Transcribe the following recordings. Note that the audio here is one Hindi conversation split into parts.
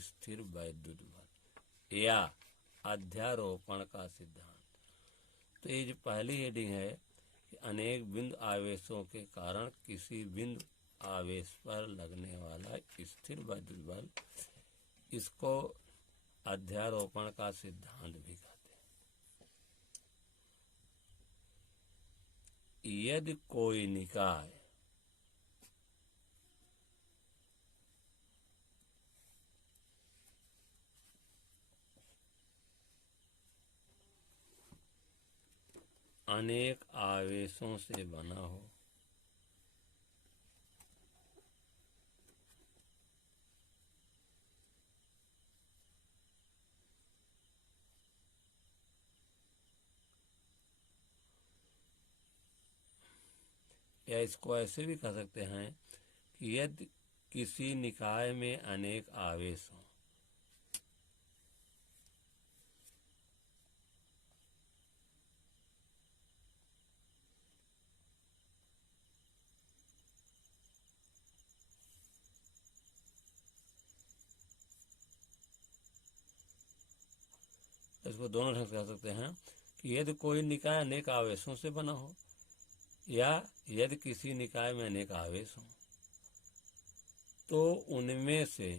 स्थिर वैद्युत बल या अध्यारोपण का सिद्धांत। तो ये जो पहली हेडिंग है कि अनेक बिंदु आवेशों के कारण किसी बिंदु आवेश पर लगने वाला स्थिर वैद्युत बल, इसको अध्यारोपण का सिद्धांत भी कहते हैं। यदि कोई निकाय अनेक आवेशों से बना हो या इसको ऐसे भी कह सकते हैं कि यदि किसी निकाय में अनेक आवेश हों, इसको दोनों ढंग से कह सकते हैं कि यदि कोई निकाय अनेक आवेशों से बना हो या यदि किसी निकाय में अनेक आवेश हों, तो उनमें से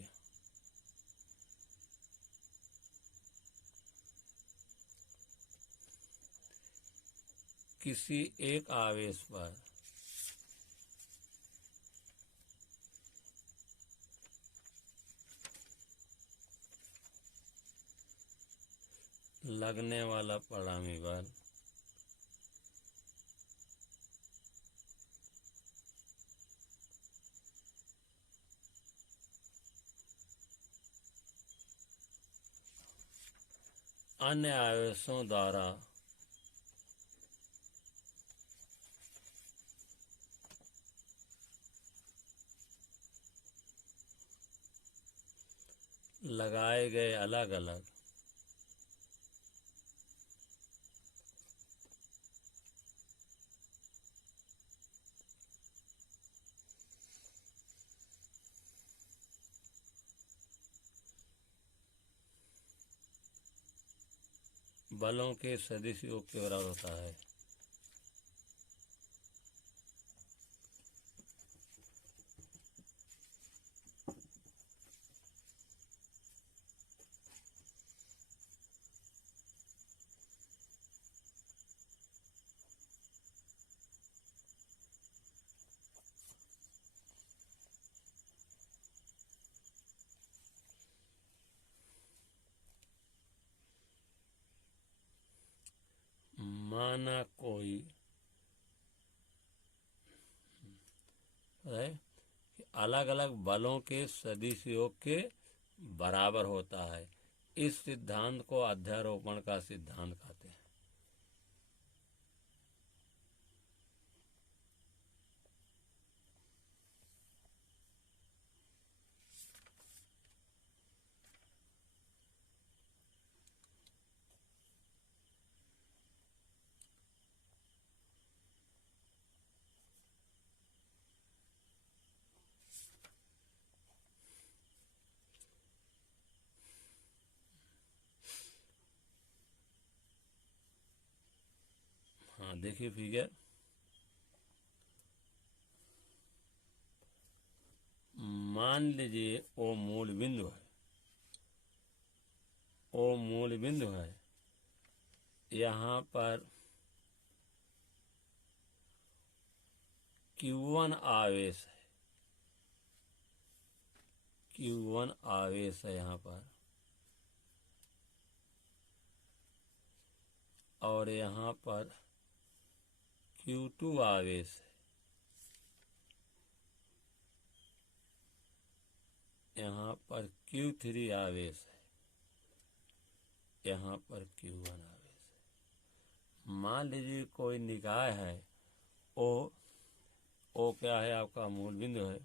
किसी एक आवेश पर लगने वाला परिणामी बल अन्य आवेशों द्वारा लगाए गए अलग अलग बलों के सदिश योग के बराबर होता है। माना कोई है कि अलग अलग बलों के सदिश योग के बराबर होता है। इस सिद्धांत को अध्यारोपण का सिद्धांत कहते हैं। हाँ, देखिए फिगर, मान लीजिए ओ मूल बिंदु है, ओ मूल बिंदु है, यहाँ पर Q1 आवेश है, Q1 आवेश है यहाँ पर, और यहाँ पर Q2 आवेश है, यहाँ पर Q3 आवेश है, यहाँ पर Q1 आवेश है। मान लीजिए कोई निकाय है, ओ क्या है आपका मूल बिंदु है,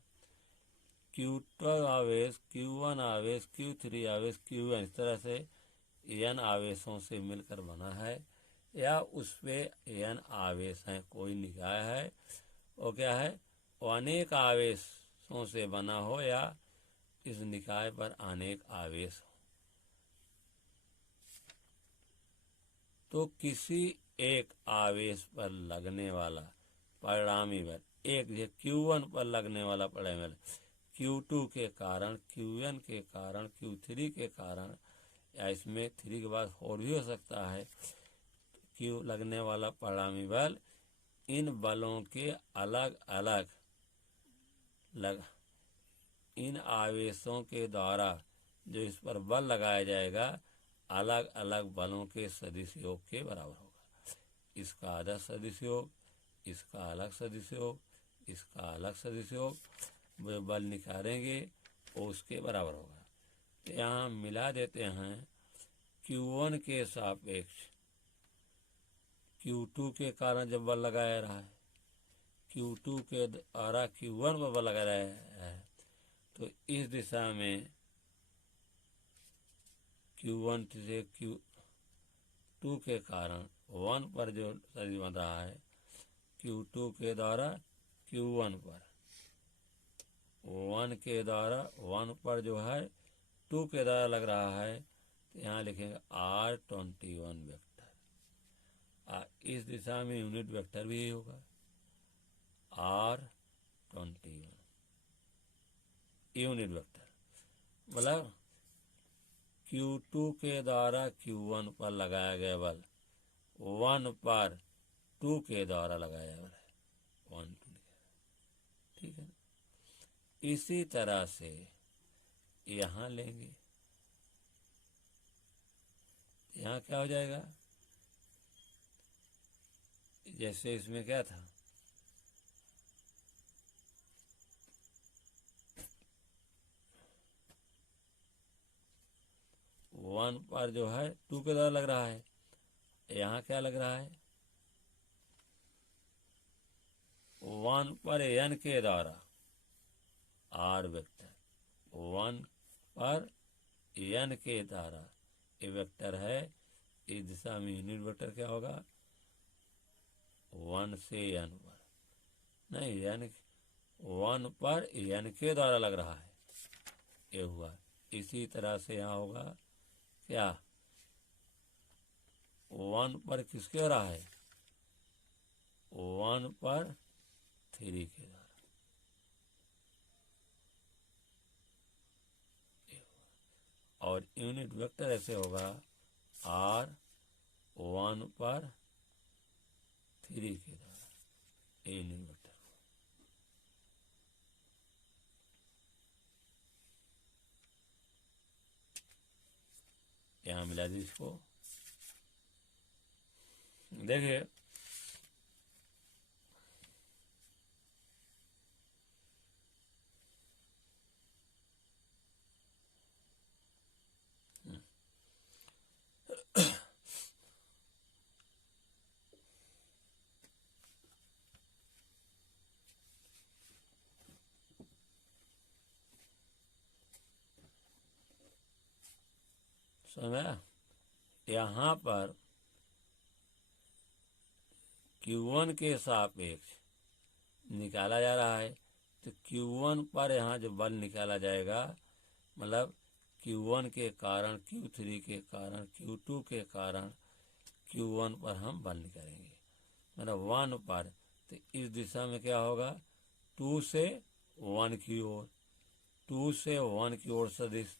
Q2 आवेश, Q1 आवेश, Q3 आवेश, Q1, इस तरह से n आवेशों से मिलकर बना है, या उसपे n आवेश हैं। कोई निकाय है, वो क्या है, वो अनेक आवेशों से बना हो या इस निकाय पर अनेक आवेश हो तो किसी एक आवेश पर लगने वाला परिणामी बल, एक जो Q1 पर लगने वाला परिणामी बल Q2 के कारण, Qn के कारण, Q3 के कारण, या इसमें 3 के बाद और भी हो सकता है, Q लगने वाला परिणामी बल, इन बलों के अलग अलग इन आवेशों के द्वारा जो इस पर बल लगाया जाएगा अलग अलग बलों के सदिश योग के बराबर होगा। इसका आधा सदिश योग, इसका अलग सदिश योग, इसका अलग सदिश योग, वो बल निकालेंगे वो उसके बराबर होगा। तो यहाँ मिला देते हैं Q1 के सापेक्ष Q2 के कारण जब बल लगाया रहा है, Q2 के द्वारा Q1 पर बल लगा रहा है, तो इस दिशा में Q1 से Q2 के कारण 1 पर जो सदिश बन रहा है, Q2 के द्वारा Q1 पर, 1 के द्वारा 1 पर जो है 2 के द्वारा लग रहा है, तो यहाँ लिखेंगे R21 वेक्टर। इस दिशा में यूनिट वेक्टर भी होगा R21 यूनिट वेक्टर, मतलब Q2 के द्वारा Q1 पर लगाया गया बल 1 पर 2 के द्वारा लगाया बल है 1 2, ठीक है। इसी तरह से यहाँ लेंगे, यहाँ क्या हो जाएगा, जैसे इसमें क्या था, वन पर जो है 2 के द्वारा लग रहा है, यहाँ क्या लग रहा है 1 पर n के द्वारा R वेक्टर, 1 पर n के द्वारा ये वेक्टर है। इस दिशा में यूनिट वेक्टर क्या होगा 1 से n पर, नहीं n 1 पर n के द्वारा लग रहा है, ये हुआ। इसी तरह से यहाँ होगा क्या 1 पर किसके हो रहा है 1 पर 3 के द्वारा, और यूनिट वेक्टर ऐसे होगा R 1 पर 3 के द्वारा, यूनिट वेक्टर। यहाँ मिला दी इसको, देखिए समझा, यहाँ पर Q1 के सापेक्ष निकाला जा रहा है, तो Q1 पर यहाँ जो बल निकाला जाएगा, मतलब Q1 के कारण, Q3 के कारण, Q2 के कारण Q1 पर हम बल निकालेंगे, मतलब 1 पर। तो इस दिशा में क्या होगा 2 से 1 की ओर, 2 से 1 की ओर सदिश,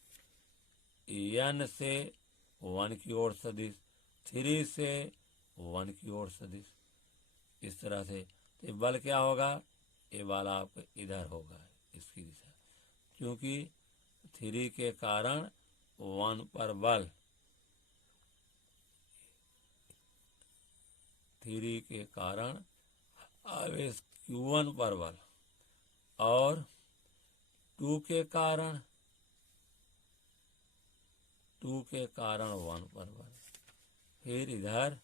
n से 1 की ओर सदिश, 3 से 1 की ओर सदिश, इस तरह से। तो बल क्या होगा, ये बल आपका इधर होगा, इसकी दिशा, क्योंकि 3 के कारण 1 पर बल, 3 के कारण आवेश Q1 पर बल, और 2 के कारण 1 पर बल। फिर इधर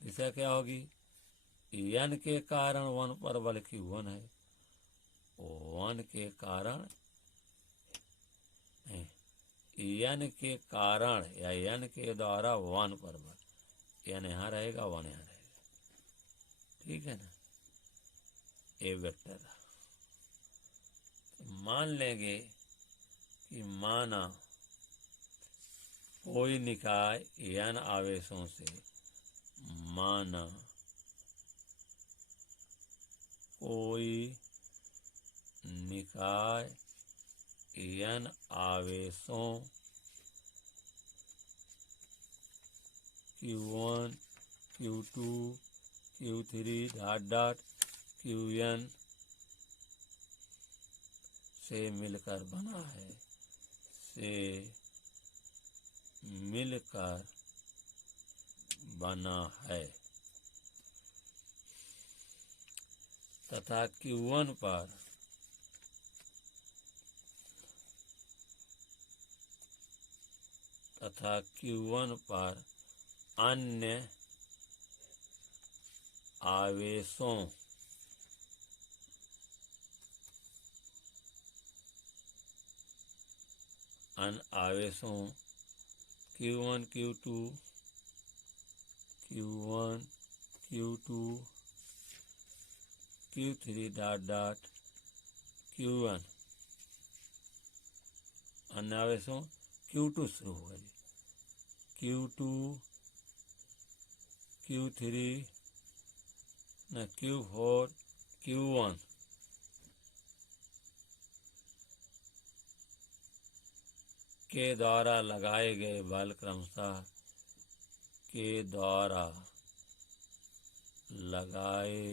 दिशा क्या होगी, n के कारण 1 पर बल Q1 है, 1 के कारण n के कारण या n के द्वारा 1 पर बल, n यहाँ रहेगा 1 यहाँ रहेगा, ठीक है ना, ये वेक्टर। मान लेंगे कि माना कोई निकाय n आवेशों से, माना कोई निकाय n आवेशों Q1 Q2 Q3 Qn से मिलकर बना है, से मिलकर बना है, तथा Q1 पर अन्य आवेशों Q1 Q2 Q3 Qn, अन्य आवेशों Q2 शुरू होगा जी, Q2 Q3 न Q4 Q1 के द्वारा लगाए गए बल क्रमशः के द्वारा लगाए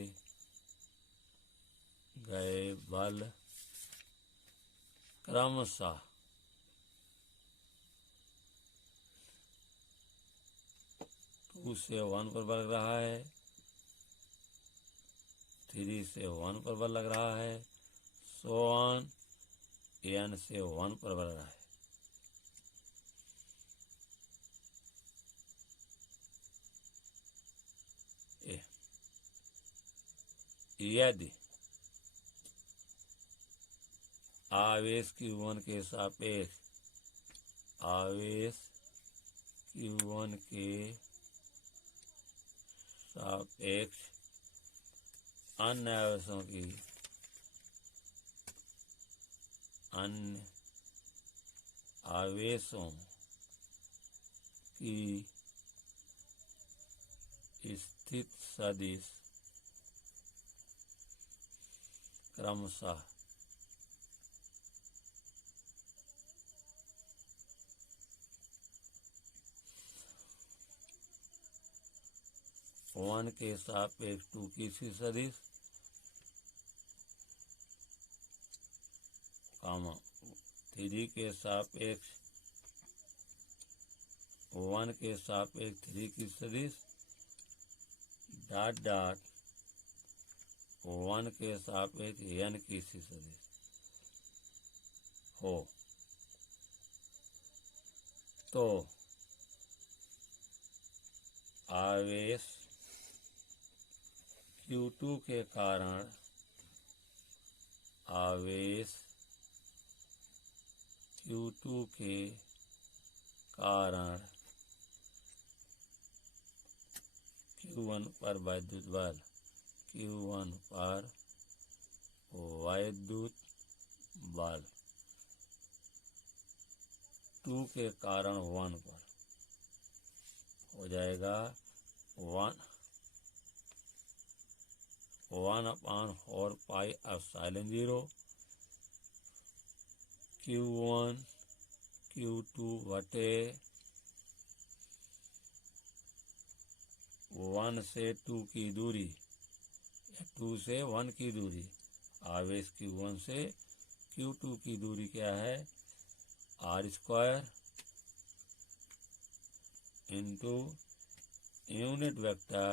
गए बल क्रमशः 2 से 1 पर बल लग रहा है, 3 से 1 पर बल लग रहा है, so on n से 1 पर बल लग रहा है। यदि आवेश Q1 के सापेक्ष अन्य आवेशों की स्थित सदिश क्रमशः 1 के सापेक्ष 2 की स्थित सदिश, 3 के सापेक्ष 1 के सापेक्ष 3 की सदिश, 1 के सापेक्ष n की सदिश हो, तो आवेश Q2 के कारण Q1 पर वैद्युत बल, Q1 पर वैद्युत बल 2 के कारण 1 पर हो जाएगा 1/4 पाई एप्सिलॉन 0 Q1 Q2 बटे 1 से 2 की दूरी, 2 से 1 की दूरी, आवेश Q1 से Q2 की दूरी क्या है, r² इंटू यूनिट वेक्टर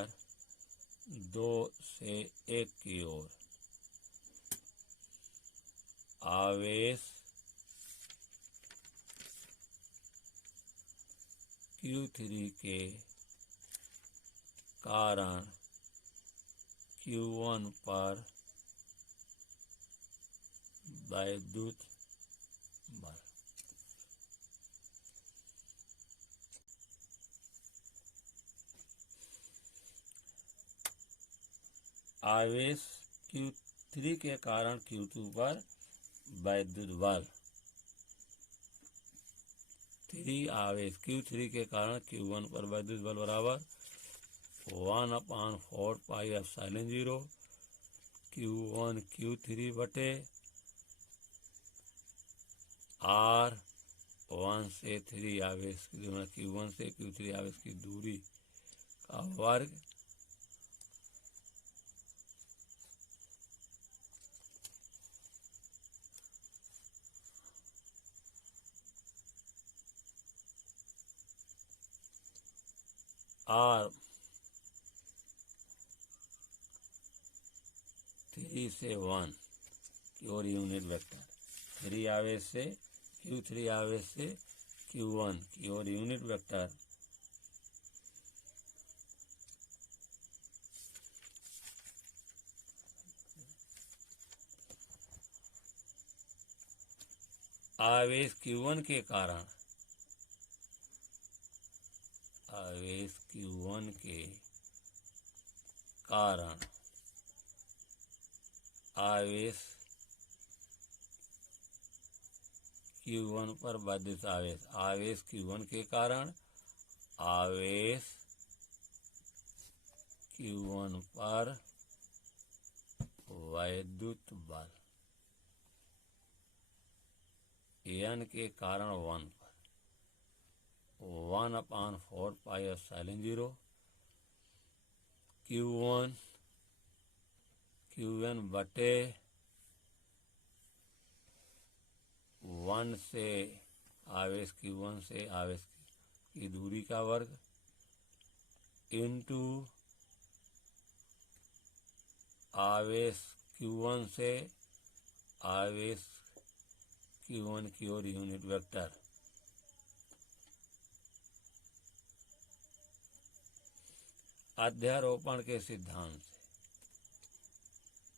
2 से 1 की ओर, आवेश Q3 के कारण Q1 पर वैद्युत बल। आवेश Q3 के कारण Q2 पर वैद्युत बल 3 आवेश Q3 के कारण Q1 पर वैद्युत बल बराबर 1/4 पाई एप्सिलॉन 0 Q1 Q3 बटे R 1 से 3 आवेश की Q1 से Q3 आवेश की दूरी का वर्ग R 3 से 1 की ओर यूनिट वेक्टर 3 आवेश से Q3 आवेश से Q1 की ओर यूनिट वेक्टर आवेश Q1 के कारण आवेश Q1 के कारण आवेश Q1 पर वैद्युत आवेश आवेश Q1 के कारण आवेश Q1 पर वैद्युत बल N के कारण 1 पर 1/4 पाई एप्सिलॉन 0 Q1 बटे 1 से आवेश Q1 से आवेश की दूरी का वर्ग इंटू आवेश Q1 से आवेश Q1 की ओर यूनिट वेक्टर अध्यारोपण के सिद्धांत से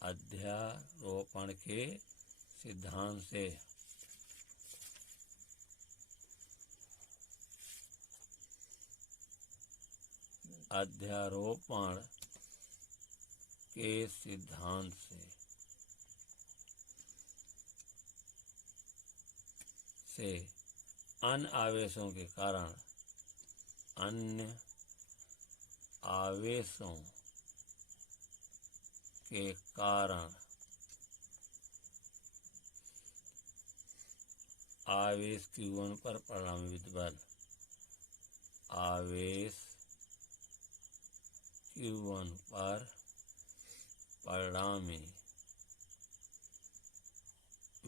अध्यारोपण के सिद्धांत से अध्यारोपण के सिद्धांत से अन्य आवेशों के कारण अन्य आवेशों के कारण आवेश Q1 पर परिणामी विद्युत बल आवेश Q1 पर परिणामी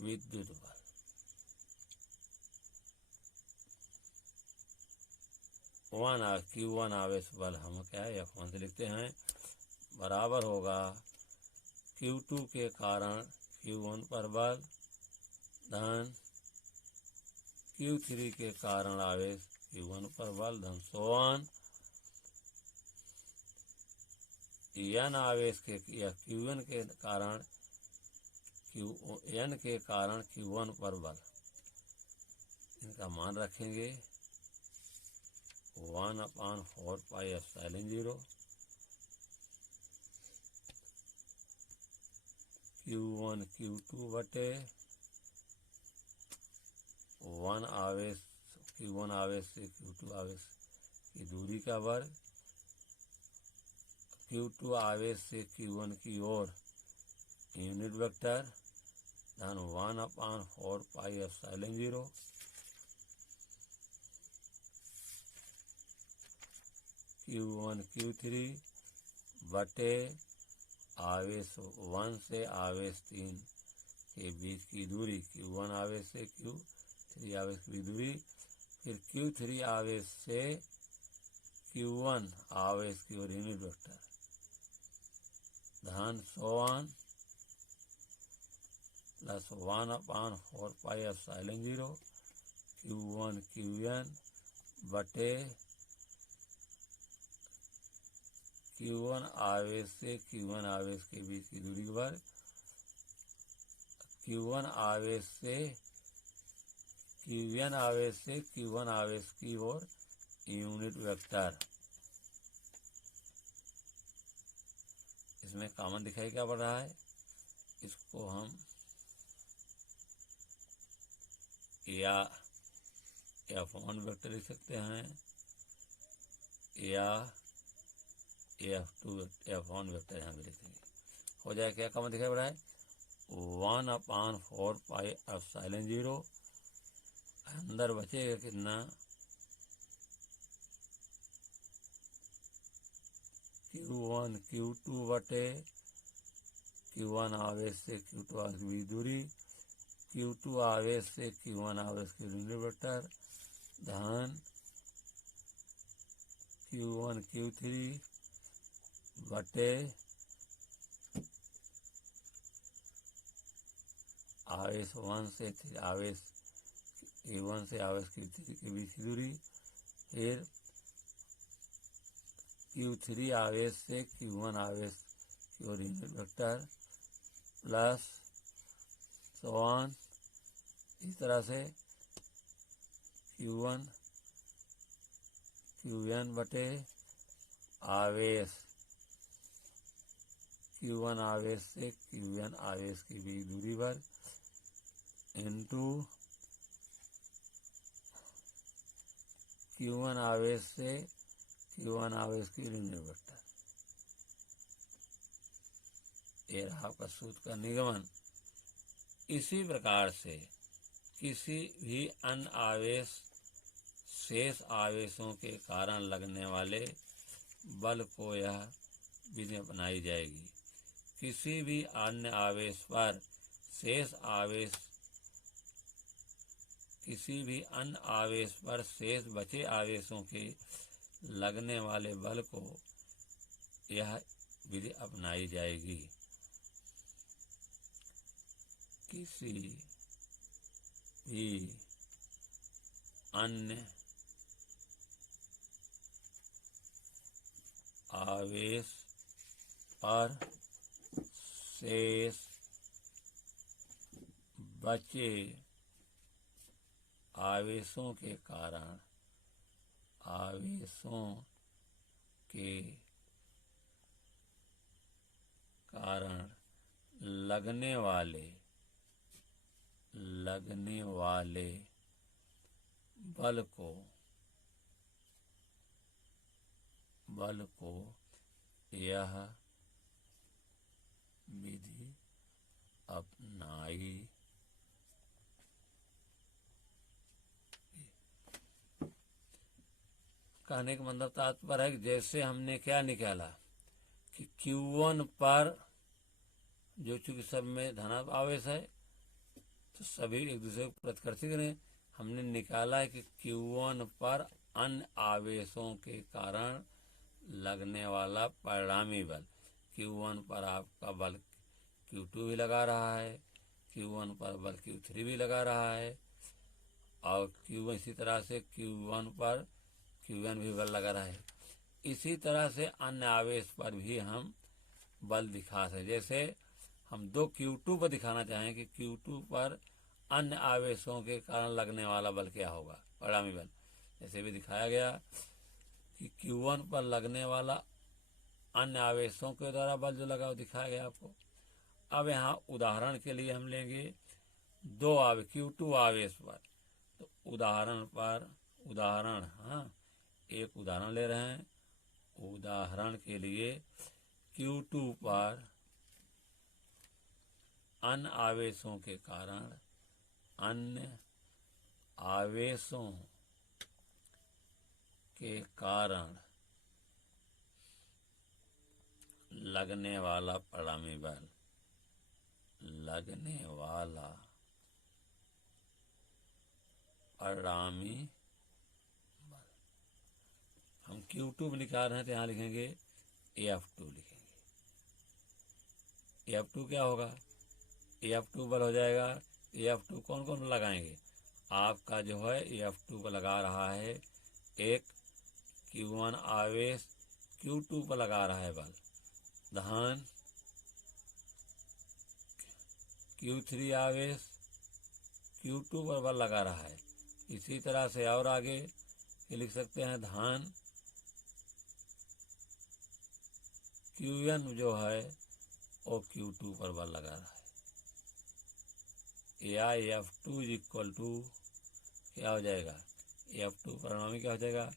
विद्युत बल Q1 आवेश बल हम क्या है F1 से लिखते हैं बराबर होगा Q2 के कारण Q1 पर बल धन Q3 के कारण आवेश Q1 पर बल धन सोन N आवेश के या Q1 के कारण N के कारण Q1 पर बल इनका मान रखेंगे 1/4 पाई एप्सिलॉन 0 Q1 Q2 बटे 1 आवेश Q1 आवेश से Q2 आवेश की दूरी का वर्ग Q2 आवेश से Q1 की ओर यूनिट वेक्टर धन 1/4 पाई एप्सिलॉन 0 Q1 Q3 बटे आवेश 1 से आवेश 3 के बीच की दूरी Q1 आवेश से Q3 आवेश की दूरी फिर Q3 आवेश से Q1 आवेश की ओर यूनिट वेक्टर धन सोन plus 1/4 pi epsilon 0 Q1 Qn बटे Q1 आवेश से Q1 आवेश के बीच की दूरी पर Q1 आवेश से Qn आवेश से Q1 आवेश की ओर यूनिट वेक्टर इसमें कॉमन दिखाई क्या पड़ रहा है इसको हम या F1 वेक्टर लिख सकते हैं या F2 F1 वेक्टर यहाँ भी लिखेंगे। हो जाए क्या कॉमन दिखाई पड़ा है 1/4 पाई एप्सिलॉन 0। अंदर बचेगा कितना Q1 Q2 बटे Q1 आवेश से Q2 आवेश की दूरी, Q2 आवेश से Q1 आवेश की यूनिट वेक्टर धन Q1 Q3 बटे आवेश 1 से आवेश Q1 से आवेश Q3 के बीच की दूरी, फिर Q3 आवेश से Q1 आवेश की ओर यूनिट वेक्टर प्लस 1 इस तरह से Q1 Qn बटे आवेश Q1 आवेश से Qn आवेश की बीच दूरी पर इंटू Q1 आवेश से Q1 आवेश की यूनिट वेक्टर। ये रहा आपका सूत्र का निगमन। इसी प्रकार से किसी भी अन्य आवेश शेष आवेशों के कारण लगने वाले बल को यह विधि अपनाई जाएगी। किसी भी अन्य आवेश पर शेष बचे आवेशों के लगने वाले बल को यह विधि अपनाई जाएगी। किसी भी अन्य आवेश पर शेष बचे आवेशों के कारण लगने वाले बल को यह विधि अपनाई। कहने का मतलब तात्पर्य है कि जैसे हमने क्या निकाला कि Q1 पर जो चूंकि सब में धनात्मक आवेश है तो सभी एक दूसरे को प्रतिकर्षी करें। हमने निकाला है कि Q1 पर अन्य आवेशों के कारण लगने वाला परिणामी बल, Q1 पर आपका बल Q2 भी लगा रहा है, Q1 पर बल Q3 भी लगा रहा है और Q1 इसी तरह से Q1 पर Qn भी बल लगा रहा है। इसी तरह से अन्य आवेश पर भी हम बल दिखा सकते। जैसे हम दो Q2 पर दिखाना चाहें कि Q2 पर अन्य आवेशों के कारण लगने वाला बल क्या होगा, परिणामी बल। जैसे भी दिखाया गया कि Q1 पर लगने वाला अन्य आवेशों के द्वारा बल जो लगा वो दिखाया गया आपको। अब यहाँ उदाहरण के लिए हम लेंगे दो Q2 आवेश पर। तो एक उदाहरण ले रहे हैं। उदाहरण के लिए Q2 पर अन्य आवेशों के कारण लगने वाला परिणामी बल हम Q2 में निकाल रहे हैं तो यहाँ लिखेंगे F2 लिखेंगे। F2 क्या होगा, F2 बल हो जाएगा। F2 कौन कौन लगाएंगे, आपका जो है F2 पर लगा रहा है एक Q1 आवेश Q2 पर लगा रहा है बल, धन Q3 आवेश Q2 पर बल लगा रहा है। इसी तरह से और आगे ये लिख सकते हैं धन Qn जो है वो Q2 पर बल लगा रहा है। या F2 इक्वल टू क्या हो जाएगा F2 परिणामी क्या हो जाएगा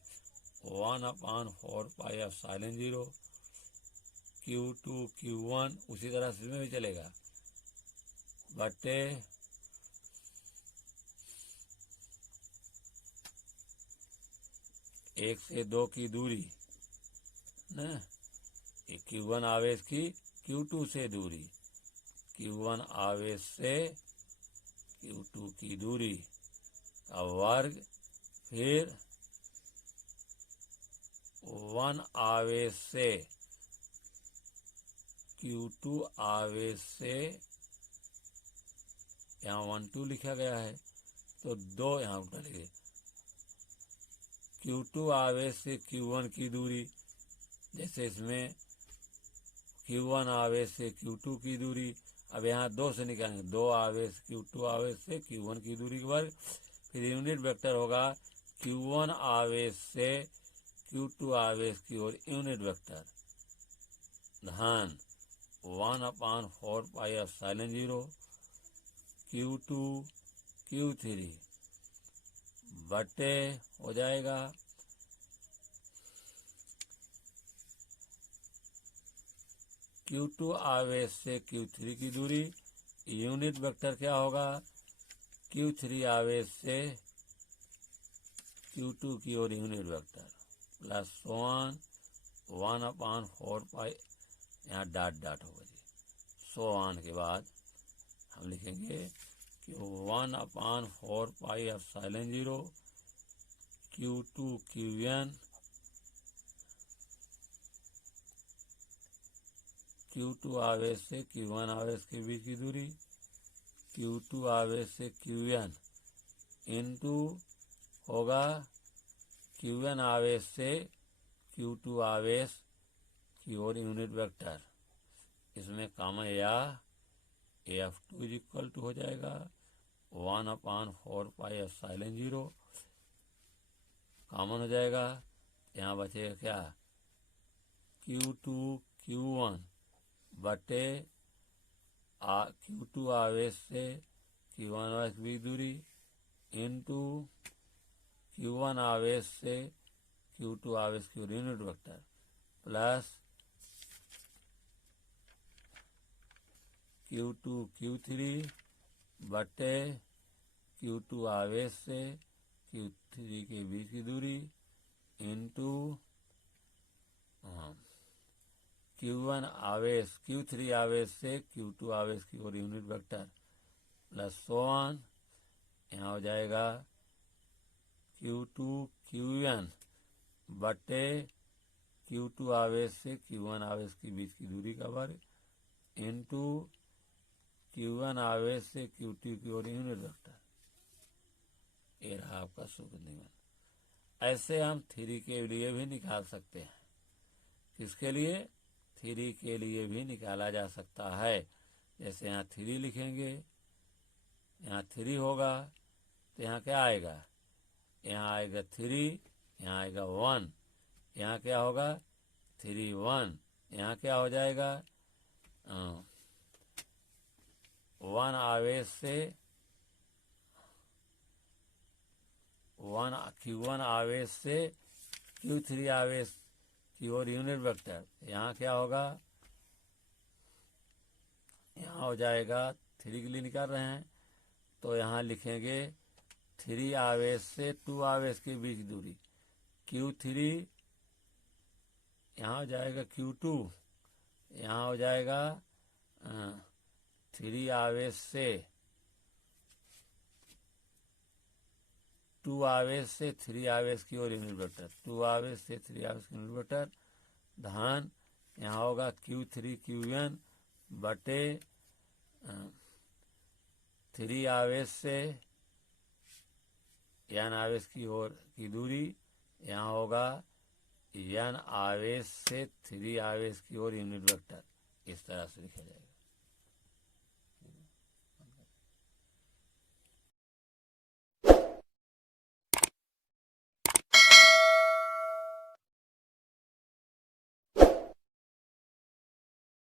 1/4πε0 Q2 Q1 उसी तरह से इसमें भी चलेगा बटे 1 से 2 की दूरी ना Q1 आवेश की Q2 से दूरी Q1 आवेश से Q2 की दूरी का वर्ग फिर 1 आवेश से Q2 आवेश से यहाँ 1 2 लिखा गया है तो 2 यहाँ उल्टा लिखे Q2 आवेश से Q1 की दूरी जैसे इसमें Q1 आवेश से Q2 की दूरी अब यहाँ 2 से निकालेंगे 2 आवेश Q2 आवेश से Q1 की दूरी के वर्ग फिर यूनिट वेक्टर होगा Q1 आवेश से Q2 आवेश की ओर यूनिट वेक्टर धन 1/4πε0 Q2 Q3 बटे हो जाएगा Q2 आवेश से Q3 की दूरी यूनिट वेक्टर क्या होगा Q3 आवेश से Q2 की ओर यूनिट वेक्टर प्लस 1/4π यहाँ डॉट डॉट होगा जी 100 के बाद हम लिखेंगे कि 1/4πε0 Q2 Qn Q2 आवेश से Q1 आवेश के बीच की दूरी Q2 आवेश से Qn इंटू होगा Qn आवेश से Q2 आवेश की ओर यूनिट वेक्टर इसमें कॉमन या F2 इक्वल टू हो जाएगा 1/4πε0 कॉमन हो जाएगा यहाँ बचेगा क्या Q2 Q1 बटे Q2 आवेश से Q1 आवेश की दूरी इंटू Q1 आवेश से Q2 आवेश की unit vector plus Q2 Q3 बटे Q2 आवेश से Q3 के बीच की दूरी इंटू Q1 आवेश Q3 आवेश से Q2 आवेश की ओर यूनिट वेक्टर प्लस 1 यहाँ हो जाएगा Q2 Qn बटे Q2 आवेश से Q1 आवेश के बीच की दूरी का वर्ग इंटू Q1 आवेश से Q2 की ओर यूनिट वेक्टर ये रहा आपका सूत्र नियमन। ऐसे हम 3 के लिए भी निकाल सकते हैं किसके लिए 3 के लिए भी निकाला जा सकता है जैसे यहाँ 3 लिखेंगे यहाँ 3 होगा तो यहाँ क्या आएगा यहाँ आएगा 3 यहाँ आएगा 1 यहाँ क्या होगा 3 1 यहाँ क्या हो जाएगा 1 आवेश से 1 Q1 आवेश से Q3 आवेश की ओर यूनिट वेक्टर यहाँ क्या होगा यहाँ हो जाएगा 3 के लिए निकाल रहे हैं तो यहाँ लिखेंगे 3 आवेश से 2 आवेश के बीच दूरी Q3 यहाँ हो जाएगा Q2 यहाँ हो जाएगा 3 आवेश से 2 आवेश से 3 आवेश की ओर यूनिट वेक्टर 2 आवेश से 3 आवेश की यूनिट वेक्टर धन यहाँ होगा Q3 Qn बटे 3 आवेश से n आवेश की ओर की दूरी यहाँ होगा n आवेश से 3 आवेश की ओर यूनिट वेक्टर इस तरह से लिखा जाएगा।